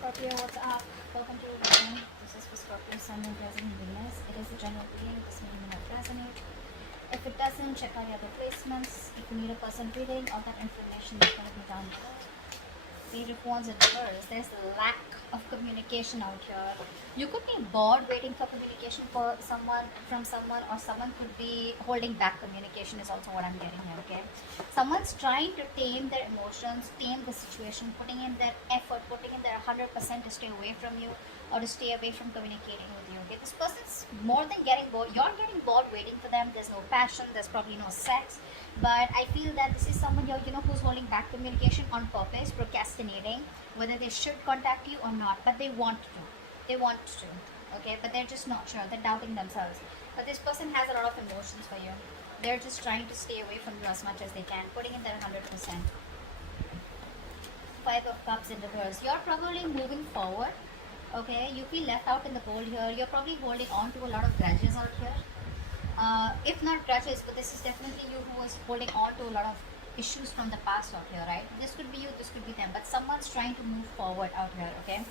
Scorpio, what's up? Welcome to your reading. This is for Scorpio, Sun, and Rising in Venus. It is a general reading. This may not resonate. If it doesn't, check out the other placements. If you need a person reading, all that information is going to be down below. Page of Wands in reverse. There's a lack of communication out here. You could be bored waiting for communication for someone from someone, or someone could be holding back communication is also what I'm getting here, okay? Someone's trying to tame their emotions, tame the situation, putting in their effort, putting in their 100% to stay away from you or to stay away from communicating with you, okay? This person's more than getting bored. You're getting bored waiting for them. There's no passion. There's probably no sex. But I feel that this is someone here, who's holding back communication on purpose, procrastinating, whether they should contact you or not, but they want to. They want to, okay? But they're just not sure. They're doubting themselves. But this person has a lot of emotions for you. They're just trying to stay away from you as much as they can, putting in their 100%. Five of Cups in reverse. You're probably moving forward, okay? You feel left out in the cold here. You're probably holding on to a lot of grudges out here. If not grudges, but this is definitely you who is holding on to a lot of issues from the past out here, right? This could be you, this could be them, but someone's trying to move forward out here, okay?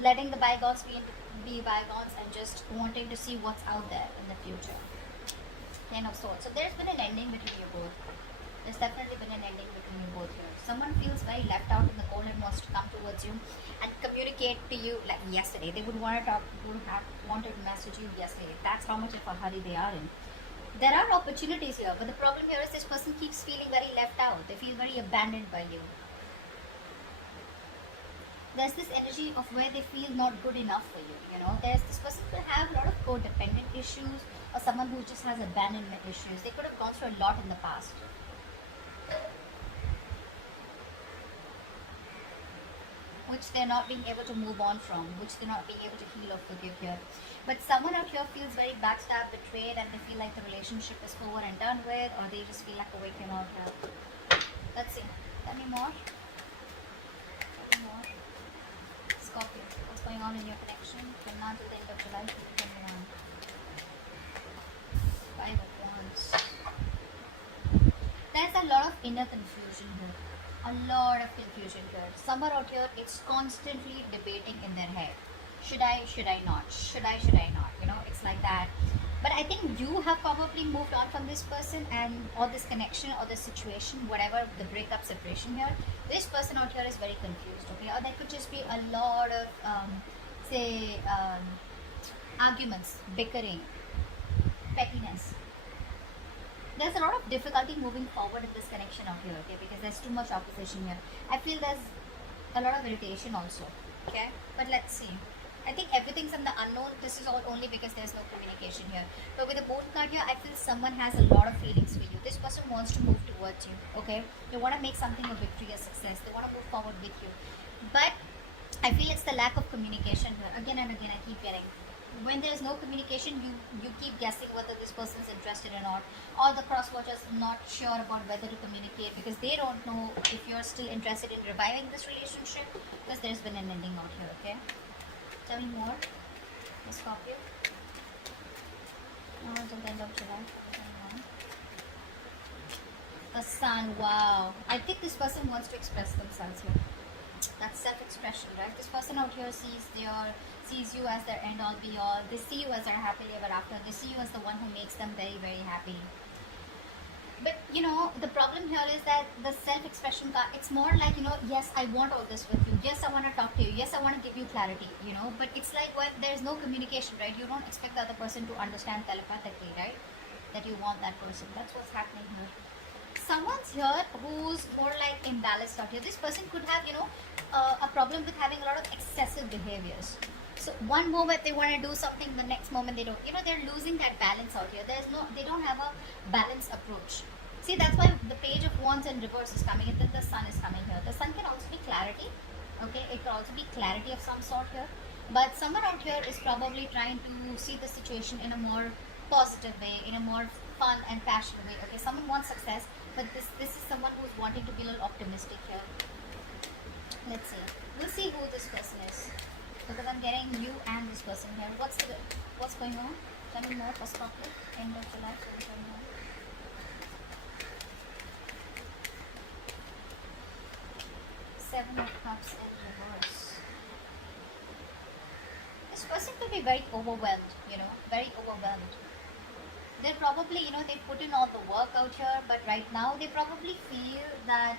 Letting the bygones be bygones and just wanting to see what's out there in the future. Ten of Swords. So there's been an ending between you both. There's definitely been an ending between you both here. Someone feels very left out in the cold and wants to come towards you and communicate to you like yesterday. They would want to talk, would have wanted to message you yesterday. That's how much of a hurry they are in. There are opportunities here, but the problem here is this person keeps feeling very left out. They feel very abandoned by you. There's this energy of where they feel not good enough for you, There's this person could have a lot of codependent issues, or someone who just has abandonment issues. They could have gone through a lot in the past. Which they're not being able to move on from, which they're not being able to heal or forgive here. But someone out here feels very backstabbed, betrayed, and they feel like the relationship is over and done with, or they just feel like a victim out here. Let's see. Tell me more. Tell me more. Scorpio, what's going on in your connection from now till the end of July 2021? Five of Wands. There's a lot of inner confusion here. A lot of confusion here. Someone out here is constantly debating in their head. Should I not? Should I not? It's like that. But I think you have probably moved on from this person or this connection or this situation, whatever the breakup separation here. This person out here is very confused, okay? Or there could just be a lot of, arguments, bickering, pettiness. There's a lot of difficulty moving forward in this connection out here, okay? Because there's too much opposition here. I feel there's a lot of irritation also, okay? But let's see. I think everything's in the unknown. This is all only because there's no communication here. But with the Moon card here, I feel someone has a lot of feelings for you. This person wants to move towards you, okay? They want to make something a victory, a success. They want to move forward with you. But I feel it's the lack of communication here. Again and again, I keep getting. When there's no communication, you keep guessing whether this person is interested or not, or the cross watchers not sure about whether to communicate because they don't know if you're still interested in reviving this relationship, because there's been an ending out here, okay? Tell me more, Scorpio. Until the end of July. The Sun, wow. I think this person wants to express themselves here. That's self-expression, right? This person out here sees you as their end all be all. They see you as their happily ever after. They see you as the one who makes them very, very happy. But the problem here is that the self-expression card, it's more like, yes, I want all this with you. Yes, I want to talk to you. Yes, I want to give you clarity, But it's like when there's no communication, right? You don't expect the other person to understand telepathically, right? That you want that person. That's what's happening here. Someone's here who's more like imbalanced out here. This person could have, a problem with having a lot of excessive behaviors. So one moment they want to do something, the next moment they don't. They're losing that balance out here. They don't have a balanced approach. See, that's why the Page of Wands in reverse is coming, and then the Sun is coming here. The Sun can also be clarity, okay? It can also be clarity of some sort here. But someone out here is probably trying to see the situation in a more positive way, in a more fun and passionate way. Okay, someone wants success, but this is someone who's wanting to be a little optimistic here. Let's see. We'll see who this person is, because I'm getting you and this person here. What's going on? Tell me more for Scorpio. End of July 2021. Seven of Cups in reverse. This person could be very overwhelmed, very overwhelmed. They're probably, they put in all the work out here, but right now they probably feel that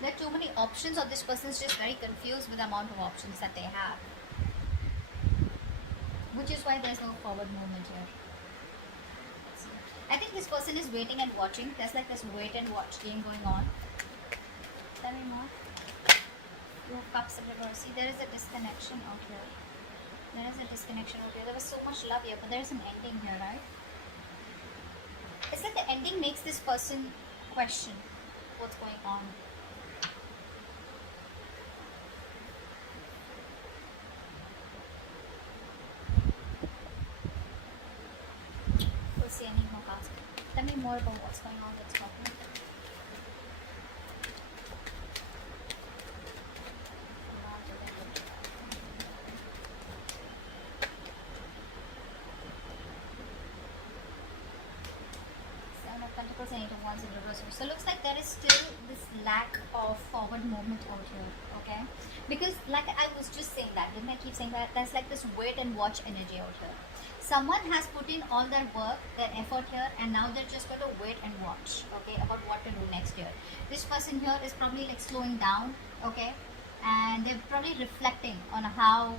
there are too many options, or this person is just very confused with the amount of options that they have. Which is why there's no forward movement here. I think this person is waiting and watching. There's like this wait and watch game going on. Tell me more. Two of Cups in reverse. See, there is a disconnection out here. There is a disconnection out here. There was so much love here, but there is an ending here, right? It's like the ending makes this person question what's going on. We'll see any more cards. Tell me more about what's going on with Scorpio. Pentacles and Eight of Wands in reverse. So looks like there is still this lack of forward movement out here, okay? Because like I was just saying that, didn't I keep saying that? There's like this wait and watch energy out here. Someone has put in all their work, their effort here, and now they're just going to wait and watch, okay, about what to do next year. This person here is probably like slowing down, okay? And they're probably reflecting on how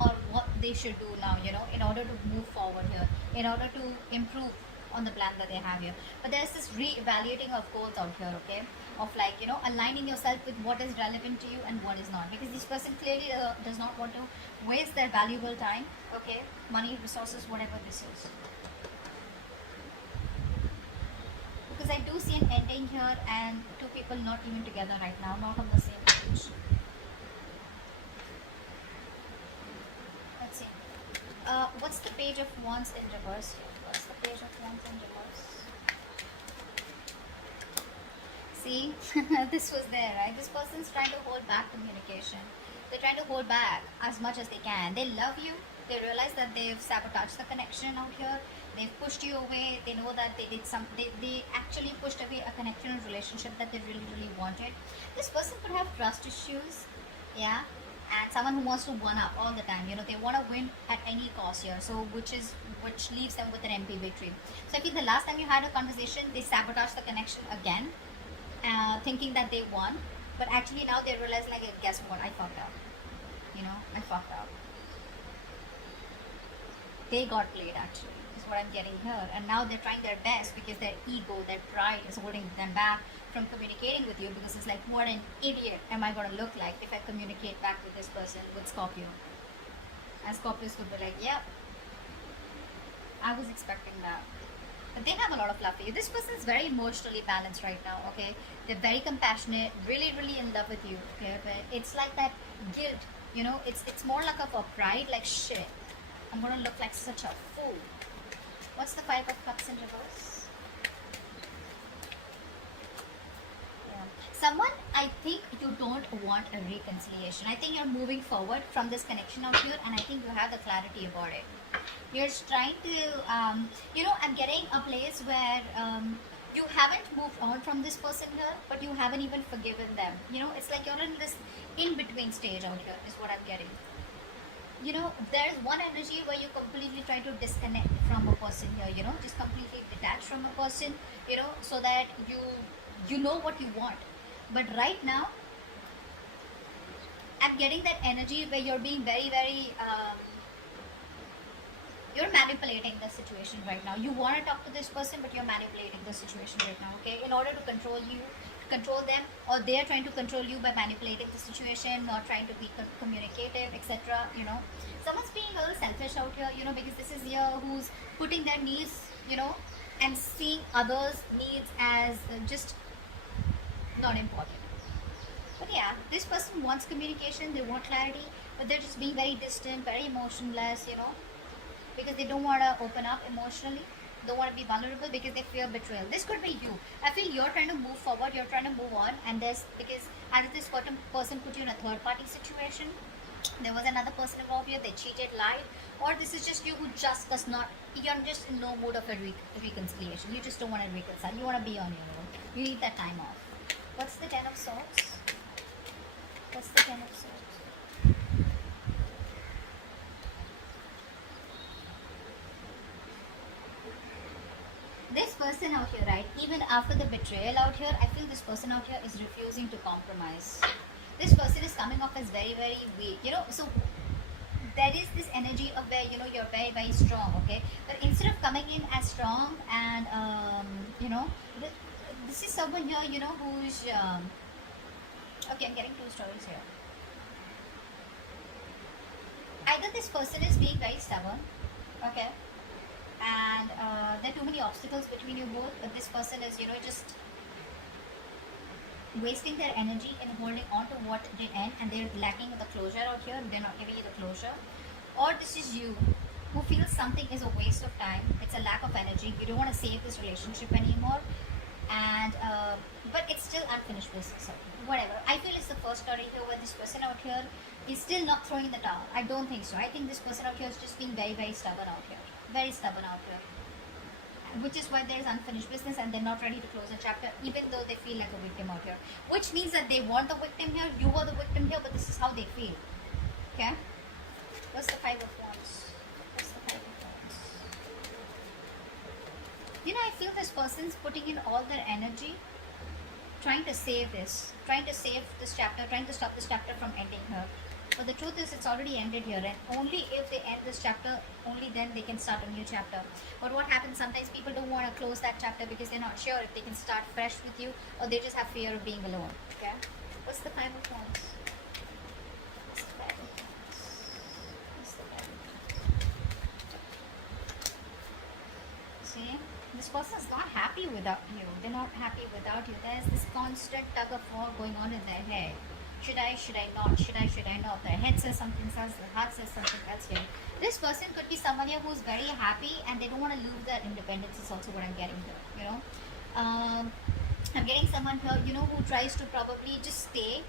or what they should do now, in order to move forward here, in order to improve on the plan that they have here. But there's this re-evaluating of goals out here, okay, of like, aligning yourself with what is relevant to you and what is not, because this person clearly does not want to waste their valuable time, okay, money, resources, whatever this is, because I do see an ending here and two people not even together right now, not on the same page. Let's see, what's the Page of Wands in reverse here? What's the Page of Wands in reverse? See, this was there, right? This person's trying to hold back communication. They're trying to hold back as much as they can. They love you. They realize that they've sabotaged the connection out here. They've pushed you away. They know that they did they actually pushed away a connection and relationship that they really, really wanted. This person could have trust issues, yeah, and someone who wants to one up all the time. They want to win at any cost here. So which leaves them with an empty victory. So I feel the last time you had a conversation, they sabotaged the connection again, thinking that they won, but actually now they realize, like, guess what, I fucked up. I fucked up. They got played, actually, is what I'm getting here. And now they're trying their best because their ego, their pride is holding them back from communicating with you, because it's like, what an idiot am I going to look like if I communicate back with this person, with Scorpio. And Scorpios could be like, yep, I was expecting that. But they have a lot of love for you. This person is very emotionally balanced right now, okay? They're very compassionate, really, really in love with you, okay? But it's like that guilt, it's more like a pride, like, shit, I'm going to look like such a fool. What's the Five of Cups in reverse? Yeah. Someone, I think you don't want a reconciliation. I think you're moving forward from this connection out here, and I think you have the clarity about it. You're trying to, I'm getting a place where you haven't moved on from this person here, but you haven't even forgiven them. It's like you're in this in-between stage out here, is what I'm getting. There's one energy where you completely try to disconnect from a person here, just completely detach from a person, so that you know what you want. But right now, I'm getting that energy where you're being very, very, you're manipulating the situation right now. You want to talk to this person, but you're manipulating the situation right now, okay? In order to control them, or they're trying to control you by manipulating the situation, or trying to be communicative, etc. Someone's being a little selfish out here, because this is here who's putting their needs, and seeing others' needs as just not important. But yeah, this person wants communication, they want clarity, but they're just being very distant, very emotionless, because they don't want to open up emotionally, don't want to be vulnerable, because they fear betrayal. This could be you. I feel you're trying to move forward, you're trying to move on, and because either this person put you in a third party situation, there was another person involved here, they cheated, lied, or this is just you who just does not, you're just in no mood of a reconciliation. You just don't want to reconcile, you want to be on your own, you need that time off. What's the Ten of Swords? What's the Ten of Swords? person out here, right, even after the betrayal out here, I feel this person out here is refusing to compromise. This person is coming off as very, very weak, you know. So there is this energy of where, you know, you're very, very strong, okay, but instead of coming in as strong and you know, this is someone here, you know, who's okay, I'm getting two stories here. Either this person is being very stubborn, okay, and there are too many obstacles between you both, but this person is, you know, just wasting their energy in holding on to what did end, and they're lacking the closure out here, they're not giving you the closure. Or this is you who feels something is a waste of time, it's a lack of energy, you don't want to save this relationship anymore, and but it's still unfinished business. So whatever, I feel it's the first story here where this person out here is still not throwing in the towel. I don't think so. I think this person out here is just being very, very stubborn out here, very stubborn out here, which is why there's unfinished business and they're not ready to close a chapter, even though they feel like a victim out here, which means that they want the victim here, you are the victim here, but this is how they feel. Okay, what's the Five of Wands? What's the Five of Wands? You know, I feel this person's putting in all their energy trying to save this, trying to save this chapter, trying to stop this chapter from ending here. But the truth is, it's already ended here, and only if they end this chapter, only then they can start a new chapter. But what happens, sometimes people don't want to close that chapter because they're not sure if they can start fresh with you, or they just have fear of being alone. Okay? What's the Five of Wands? What's the Five of Wands? What's the Five of Wands? See? This person is not happy without you. They're not happy without you. There's this constant tug of war going on in their head. Should I not? Should I not? Their head says something else, their heart says something else here. This person could be someone here who's very happy and they don't want to lose their independence, is also what I'm getting here, you know. I'm getting someone here, you know, who tries to probably just stay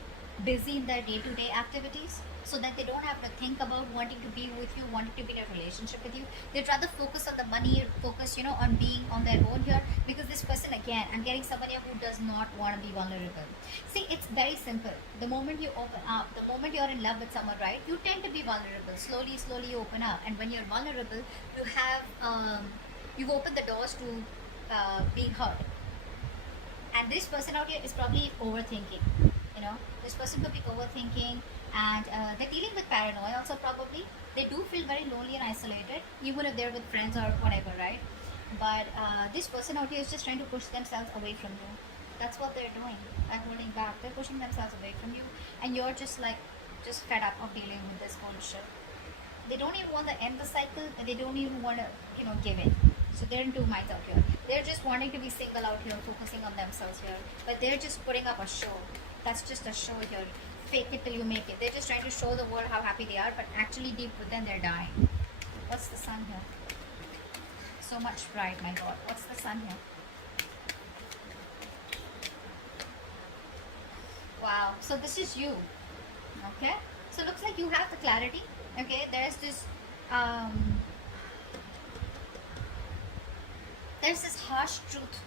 busy in their day-to-day activities so that they don't have to think about wanting to be with you, wanting to be in a relationship with you. They'd rather focus on the money, focus, you know, on being on their own here, because this person, again, I'm getting someone here who does not want to be vulnerable. See, it's very simple. The moment you open up, the moment you're in love with someone, right, you tend to be vulnerable. Slowly you open up, and when you're vulnerable, you have you've opened the doors to being hurt. And this person out here is probably overthinking, you know. This person could be overthinking, and they're dealing with paranoia also probably. They do feel very lonely and isolated, even if they're with friends or whatever, right? But this person out here is just trying to push themselves away from you. That's what they're doing. They're holding back. They're pushing themselves away from you, and you're just like, just fed up of dealing with this bullshit. They don't even want to end the cycle, and they don't even want to, you know, give in. So they're in two minds out here. They're just wanting to be single out here, focusing on themselves here. But they're just putting up a show. That's just a show here. Fake it till you make it. They're just trying to show the world how happy they are, but actually deep within they're dying. What's the Sun here? So much pride, my God. What's the Sun here? Wow. So this is you. Okay. So it looks like you have the clarity. Okay. There's this harsh truth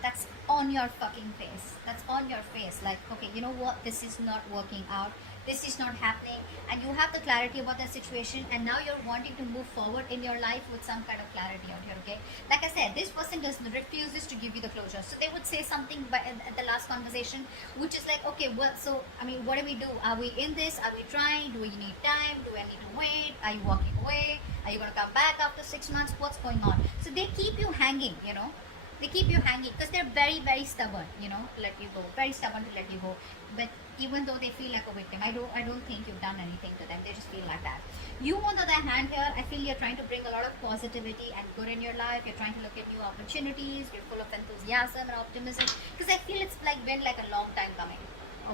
that's on your fucking face. That's on your face. Like, okay, you know what? This is not working out. This is not happening. And you have the clarity about that situation. And now you're wanting to move forward in your life with some kind of clarity out here, okay? Like I said, this person refuses to give you the closure. So they would say something at the last conversation, which is like, okay, well, so, I mean, what do we do? Are we in this? Are we trying? Do we need time? Do I need to wait? Are you walking away? Are you going to come back after 6 months? What's going on? So they keep you hanging, you know? They keep you hanging because they're very, very stubborn, you know, to let you go. Very stubborn to let you go. But even though they feel like a victim, I don't think you've done anything to them. They just feel like that. You, on the other hand, here, I feel you're trying to bring a lot of positivity and good in your life. You're trying to look at new opportunities. You're full of enthusiasm and optimism. Because I feel it's like been like a long time coming.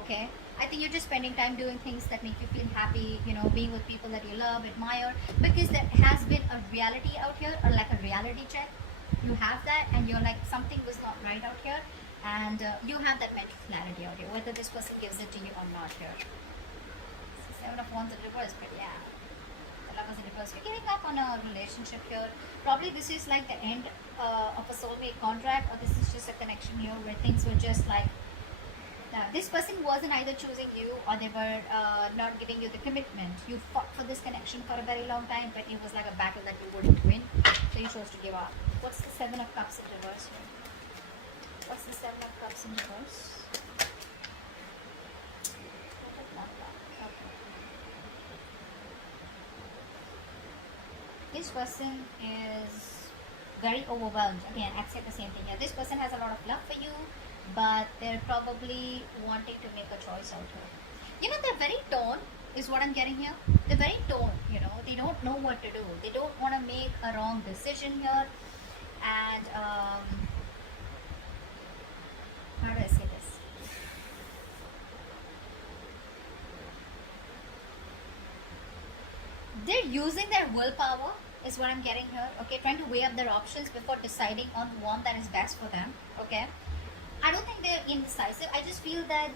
Okay? I think you're just spending time doing things that make you feel happy, you know, being with people that you love, admire. Because there has been a reality out here, or like a reality check. You have that, and you're like, something was not right out here, and you have that mental clarity out here, whether this person gives it to you or not here. Seven of Wands in reverse, but yeah, the Lovers in reverse. You're giving up on a relationship here. Probably this is like the end of a soulmate contract, or this is just a connection here where things were just like, this person wasn't either choosing you, or they were not giving you the commitment. You fought for this connection for a very long time, but it was like a battle that you wouldn't win. So you chose to give up. What's the Seven of Cups in reverse here? What's the Seven of Cups in reverse? This person is very overwhelmed. Again, I'd say the same thing here. This person has a lot of love for you, but they're probably wanting to make a choice out here. You know, they're very torn, is what I'm getting here. They're very torn, you know. They don't know what to do. They don't want to make a wrong decision here. And, how do I say this? They're using their willpower, is what I'm getting here. Okay, trying to weigh up their options before deciding on one that is best for them. Okay, I don't think they're indecisive. I just feel that,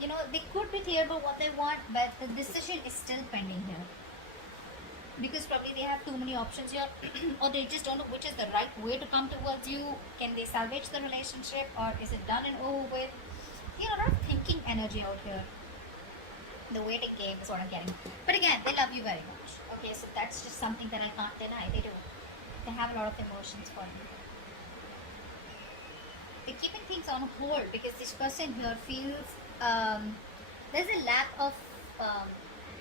you know, they could be clear about what they want, but the decision is still pending here. Because probably they have too many options here, or they just don't know which is the right way to come towards you. Can they salvage the relationship, or is it done and over with? You know, a lot of thinking energy out here. The waiting game is what I'm getting. But again, they love you very much. Okay, so that's just something that I can't deny. They do. They have a lot of emotions for you. They're keeping things on hold because this person here feels there's a lack of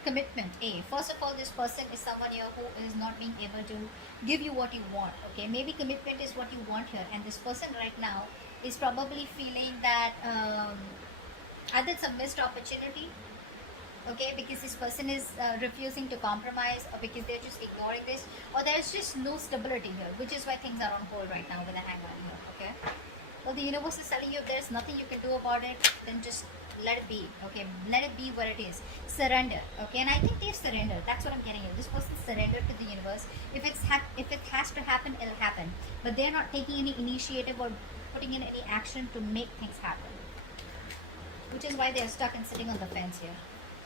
commitment. First of all, this person is someone here who is not being able to give you what you want. Okay, maybe commitment is what you want here, and this person right now is probably feeling that either it's a missed opportunity. Okay, because this person is refusing to compromise, or because they're just ignoring this, or there's just no stability here, which is why things are on hold right now with a hangman here. Okay, well, the universe is telling you if there's nothing you can do about it, then just let it be. Okay, let it be what it is. Surrender. Okay, and I think they've surrendered. That's what I'm getting here. This person surrendered to the universe. If it has to happen, it'll happen. But they're not taking any initiative or putting in any action to make things happen, which is why they're stuck and sitting on the fence here.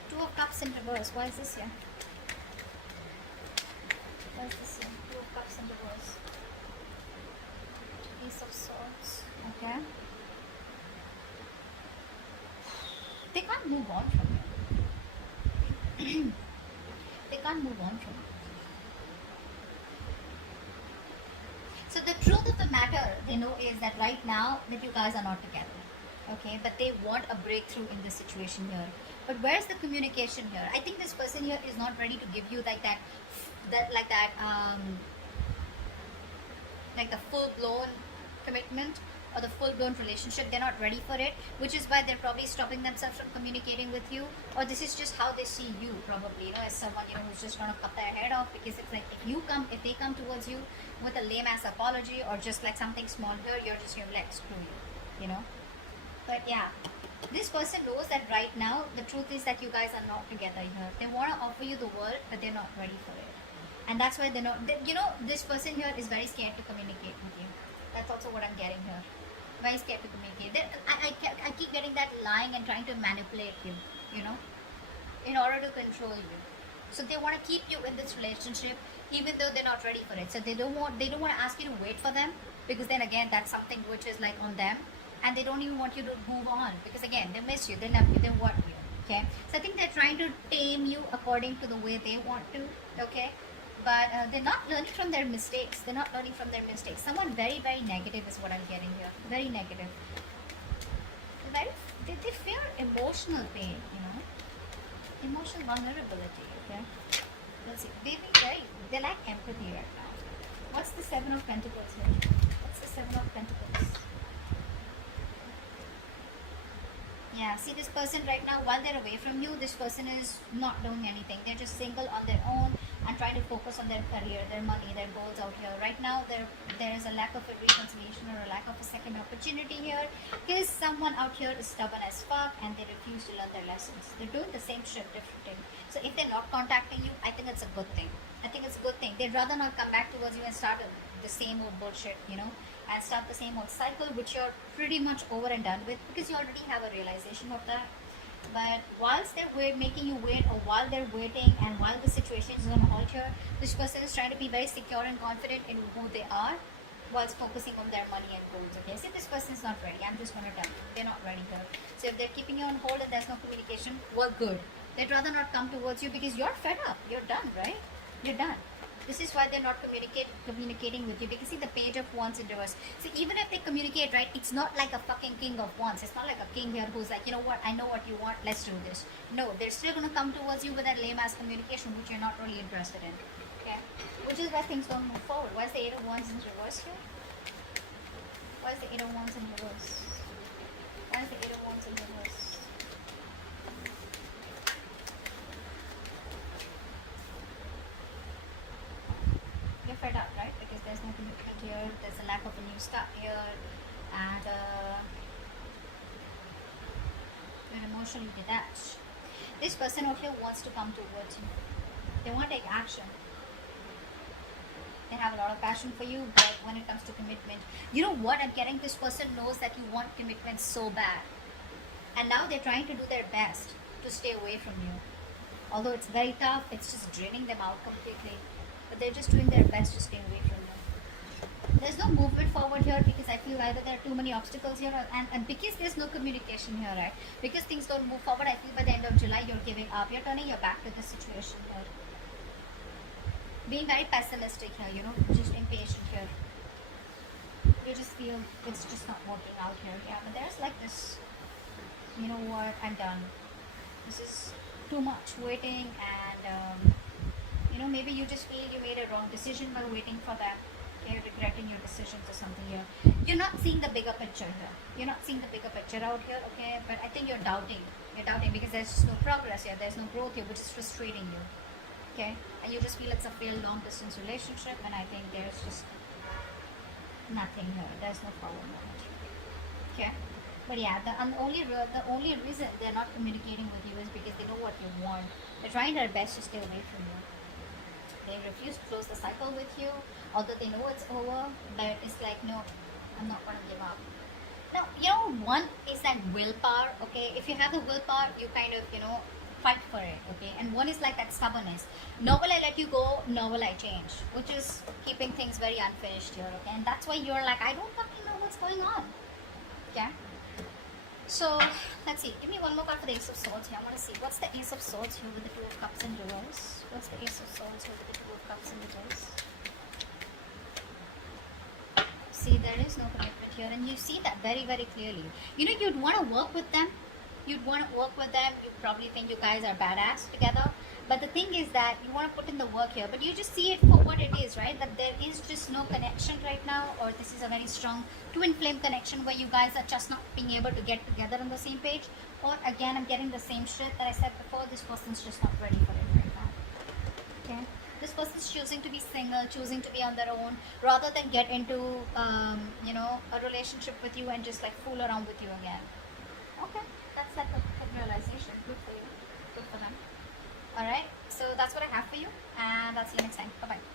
Two of Cups in reverse. Why is this here? Why is this here? Two of Cups in reverse. Ace of Swords. Okay. They can't move on from it. They can't move on from it. So the truth of the matter, they know, is that right now that you guys are not together. Okay, but they want a breakthrough in this situation here. But where's the communication here? I think this person here is not ready to give you like the full-blown commitment or the full-blown relationship. They're not ready for it, which is why they're probably stopping themselves from communicating with you. Or this is just how they see you, probably, you know, as someone, you know, who's just gonna cut their head off. Because it's like if they come towards you with a lame-ass apology or just like something small here, you're just here like screw you know. But yeah, this person knows that right now the truth is that you guys are not together here. They want to offer you the world, but they're not ready for it, and that's why they're not. You know, this person here is very scared to communicate with you. That's also what I'm getting here. Very scared to communicate. I keep getting that lying and trying to manipulate you, you know, in order to control you. So they want to keep you in this relationship even though they're not ready for it. So they don't want to ask you to wait for them, because then again that's something which is like on them. And they don't even want you to move on, because again, they miss you, they love you, they want you. Okay, so I think they're trying to tame you according to the way they want to. Okay, but they're not learning from their mistakes. Someone very, very negative is what I'm getting here. Very negative. They fear emotional pain, you know, emotional vulnerability. Okay, let's see. They lack empathy right now. What's the Seven of Pentacles here? What's the Seven of Pentacles? Yeah, see, this person right now, while they're away from you, this person is not doing anything. They're just single on their own and trying to focus on their career, their money, their goals out here. Right now, there is a lack of a reconciliation or a lack of a second opportunity here, because someone out here is stubborn as fuck and they refuse to learn their lessons. They're doing the same shit, different. So if they're not contacting you, I think it's a good thing. They'd rather not come back towards you and start the same old bullshit, you know, and start the same old cycle, which you're pretty much over and done with, because you already have a realization of that. But whilst they're making you wait, or while they're waiting and while the situation is on hold here, this person is trying to be very secure and confident in who they are, whilst focusing on their money and goals. Okay, see, this person is not ready. I'm just going to tell you, they're not ready here. So if they're keeping you on hold and there's no communication, well, good. They'd rather not come towards you because you're fed up. You're done, right? You're done. This is why they're not communicating with you, because see the Page of Wands in reverse. So even if they communicate, right, it's not like a fucking King of Wands. It's not like a king here who's like, you know what, I know what you want, let's do this. No, they're still gonna come towards you with that lame ass communication which you're not really interested in. Okay, which is why things don't move forward. Why is the Eight of Wands in reverse here? Why is the Eight of Wands in reverse? Why is the Eight of Wands in reverse? You're fed up, right? Because there's no commitment here, there's a lack of a new start here, and you're emotionally detached. This person over here wants to come towards you. They want to take action. They have a lot of passion for you, but when it comes to commitment, you know what I'm getting? This person knows that you want commitment so bad, and now they're trying to do their best to stay away from you. Although it's very tough, it's just draining them out completely. But they're just doing their best to stay away from you. There's no movement forward here because I feel either there are too many obstacles here, and because there's no communication here, right? Because things don't move forward, I feel by the end of July you're giving up. You're turning your back to the situation here. Being very pessimistic here, you know, just impatient here. You just feel it's just not working out here. Yeah, but there's like this, you know what, I'm done. This is too much waiting, and you know, maybe you just feel you made a wrong decision by waiting for that. Okay, regretting your decisions or something here. You're not seeing the bigger picture here. You're not seeing the bigger picture out here, okay? But I think you're doubting. You're doubting because there's just no progress here. There's no growth here, which is frustrating you. Okay? And you just feel it's a failed long distance relationship, and I think there's just nothing here. There's no forward movement. Okay? But yeah, the only reason they're not communicating with you is because they know what you want. They're trying their best to stay away from you. They refuse to close the cycle with you, although they know it's over, but it's like, no, I'm not going to give up. Now, you know, one is that willpower, okay? If you have the willpower, you kind of, you know, fight for it, okay? And one is like that stubbornness. Nor will I let you go, nor will I change, which is keeping things very unfinished here, okay? And that's why you're like, I don't fucking know what's going on, okay? So, let's see. Give me one more card for the Ace of Swords here. I want to see. What's the Ace of Swords here with the Two of Cups in reverse? What's the Ace of Swords here with the Two of Cups in reverse? See, there is no commitment here. And you see that very, very clearly. You know, you'd want to work with them. You'd want to work with them. You probably think you guys are badass together. But the thing is that you want to put in the work here. But you just see it for what it is, right? That there is just no connection right now. Or this is a very strong twin flame connection where you guys are just not being able to get together on the same page. Or again, I'm getting the same shit that I said before. This person's just not ready for it right now. Okay? This person's choosing to be single, choosing to be on their own, rather than get into, you know, a relationship with you and just like fool around with you again. Okay, that's like a realization. Good for you. Good for them. Alright, so that's what I have for you, and I'll see you next time. Bye bye.